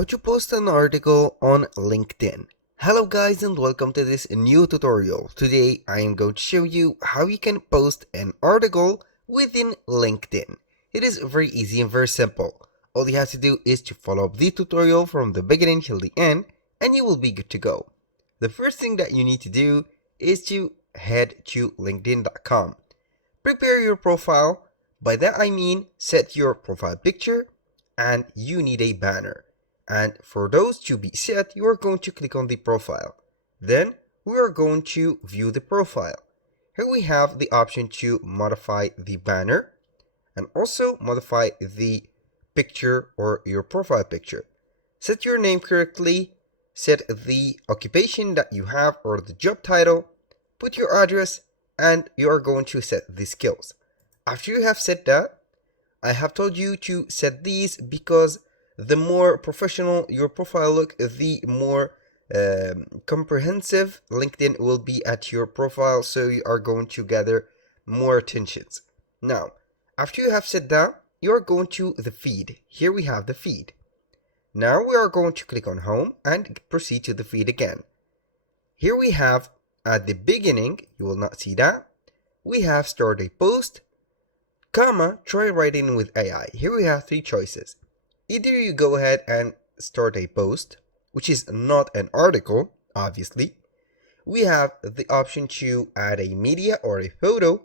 How to post an article on LinkedIn. Hello guys and welcome to this new tutorial. Today I am going to show you how you can post an article within LinkedIn. It is very easy and very simple. All you have to do is to follow up the tutorial from the beginning till the end and you will be good to go. The first thing that you need to do is to head to linkedin.com. Prepare your profile. By that I mean set your profile picture and you need a banner. And for those to be set, you are going to click on the profile. Then we are going to view the profile. Here we have the option to modify the banner and also modify the picture or your profile picture. Set your name correctly, set the occupation that you have or the job title, put your address, and you are going to set the skills. After you have set that, I have told you to set these because the more professional your profile look, the more comprehensive LinkedIn will be at your profile, so you are going to gather more attentions. Now, after you have set that, you are going to the feed. Here we have the feed. Now we are going to click on home and proceed to the feed again. Here we have at the beginning, you will not see that, we have start a post, comma, try writing with AI. Here we have three choices. Either you go ahead and start a post, which is not an article, obviously. We have the option to add a media or a photo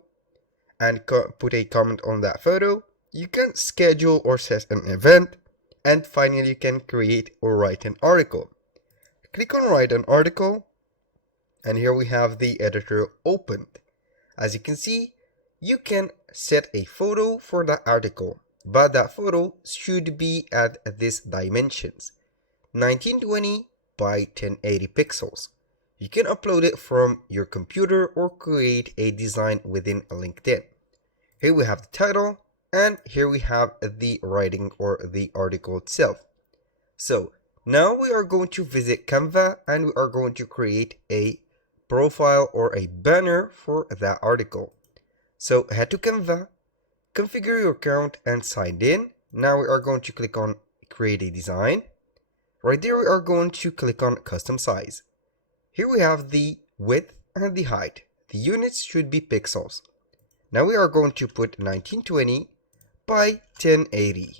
and put a comment on that photo. You can schedule or set an event. And finally, you can create or write an article. Click on write an article. And here we have the editor opened. As you can see, you can set a photo for that article, but that photo should be at these dimensions, 1920 by 1080 pixels. You can upload it from your computer or create a design within LinkedIn. Here we have the title, and here we have the writing or the article itself. So now we are going to visit Canva and we are going to create a profile or a banner for that article. So head to Canva, configure your account and sign in. Now we are going to click on create a design. Right there we are going to click on custom size. Here we have the width and the height. The units should be pixels. Now we are going to put 1920 by 1080.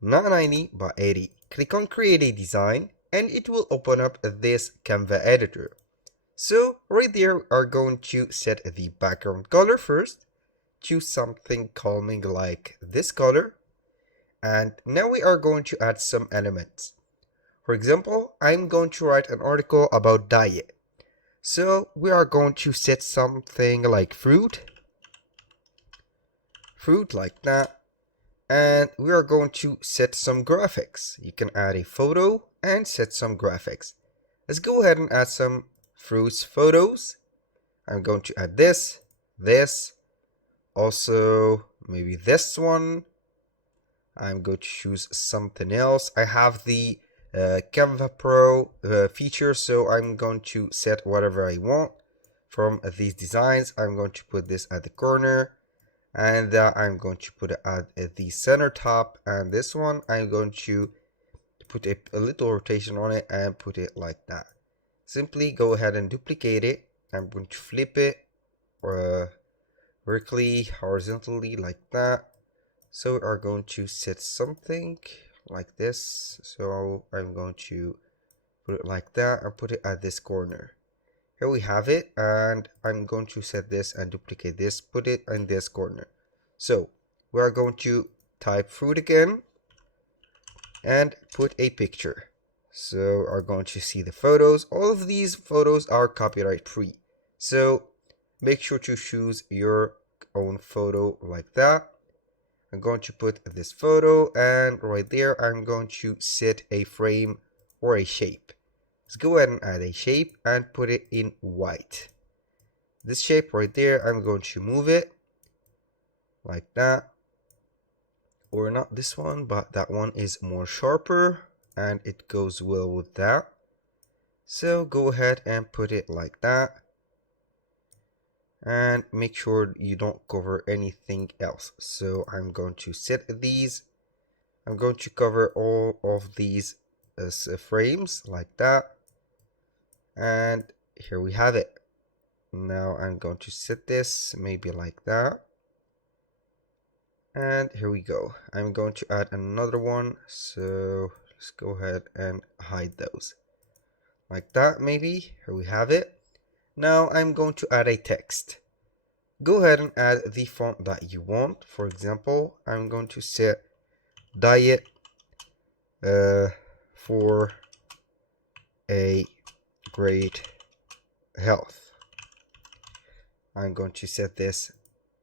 Not 90 by 80. Click on create a design and it will open up this Canva editor. So right there we are going to set the background color first. Choose something calming like this color. And now we are going to add some elements. For example, I'm going to write an article about diet. So we are going to set something like fruit like that. And we are going to set some graphics. You can add a photo and set some graphics. Let's go ahead and add some fruits photos. I'm going to add this, also maybe this one. I'm going to choose something else. I have the Canva Pro feature, so I'm going to set whatever I want from these designs. I'm going to put this at the corner, and I'm going to put it at the center top, and this one I'm going to put a little rotation on it and put it like that. Simply go ahead and duplicate it. I'm going to flip it vertically, horizontally like that. So we are going to set something like this. So I'm going to put it like that and put it at this corner. Here we have it, and I'm going to set this and duplicate this, put it in this corner. So we are going to type fruit again and put a picture. So are going to see the photos. All of these photos are copyright free. So make sure to choose your own photo like that. I'm going to put this photo, and right there I'm going to set a frame or a shape. Let's go ahead and add a shape and put it in white. This shape right there, I'm going to move it like that. Or not this one, but that one is more sharper and it goes well with that. So go ahead and put it like that. And make sure you don't cover anything else. So I'm going to set these I'm going to cover all of these frames like that, and here we have it. Now I'm going to set this maybe like that, and here we go. I'm going to add another one, so let's go ahead and hide those like that. Maybe here we have it. Now I'm going to add a text. Go ahead and add the font that you want. For example, I'm going to set diet for a great health. I'm going to set this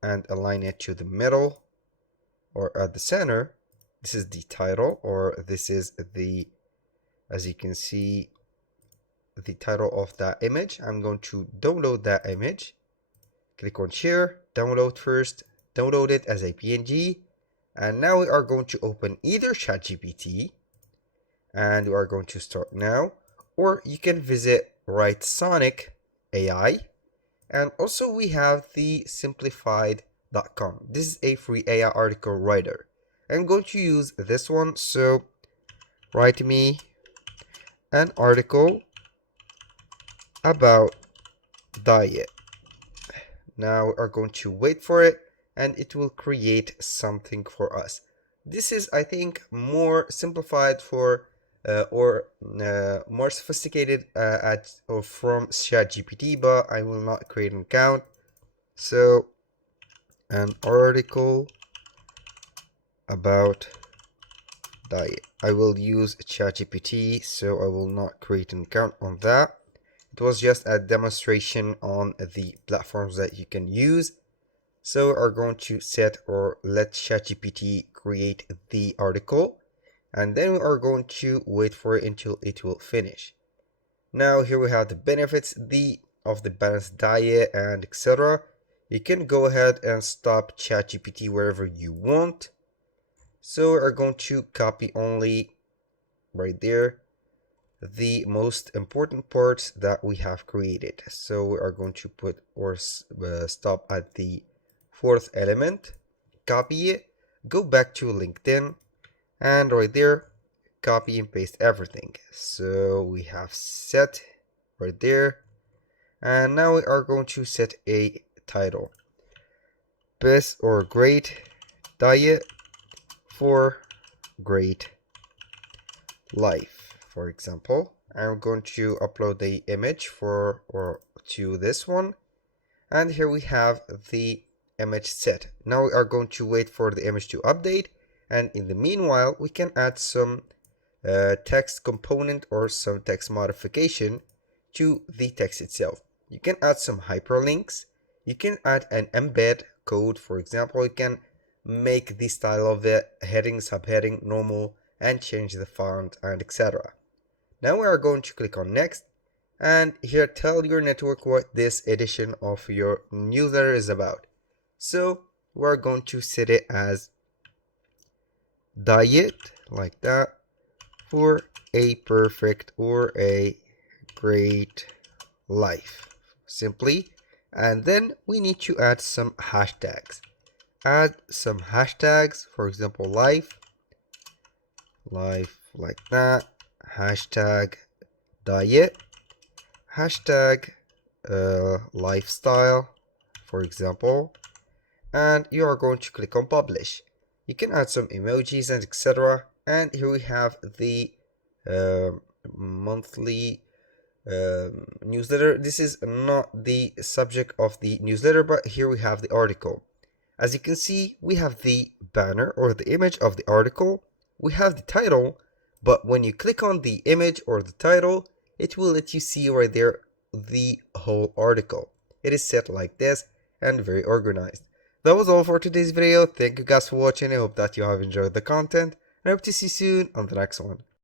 and align it to the middle or at the center. This is the title, or this is the, as you can see, the title of that image. I'm going to download that image. Click on share, download first, download it as a PNG, and now we are going to open either ChatGPT, and we are going to start now, or you can visit Writesonic AI, and also we have the simplified.com. This is a free AI article writer. I'm going to use this one, so write me an article about diet. Now we are going to wait for it, and it will create something for us. This is, I think, more simplified for more sophisticated or from ChatGPT, but I will not create an account. So an article about diet. I will use ChatGPT, so I will not create an account on that. It was just a demonstration on the platforms that you can use. So we are going to set or let ChatGPT create the article, and then we are going to wait for it until it will finish. Now here we have the benefits of the balanced diet and etc. You can go ahead and stop ChatGPT wherever you want. So we are going to copy only right there the most important parts that we have created. So we are going to put or stop at the fourth element, copy it, go back to LinkedIn, and right there copy and paste everything. So we have set right there, and now we are going to set a title: best or great diet for great life. For example, I'm going to upload the image to this one, and here we have the image set. Now we are going to wait for the image to update, and in the meanwhile we can add some text component or some text modification to the text itself. You can add some hyperlinks, you can add an embed code. For example, you can make the style of it heading, subheading, normal, and change the font and etc. Now we are going to click on next, and here tell your network what this edition of your newsletter is about. So we're going to set it as diet like that for a perfect or a great life, simply. And then we need to add some hashtags. Add some hashtags, for example, life like that, hashtag diet, hashtag lifestyle, for example, and you are going to click on publish. You can add some emojis and etc. And here we have the monthly newsletter. This is not the subject of the newsletter, but here we have the article. As you can see, we have the banner or the image of the article. We have the title, but when you click on the image or the title, it will let you see right there the whole article. It is set like this and very organized. That was all for today's video. Thank you guys for watching. I hope that you have enjoyed the content, and I hope to see you soon on the next one.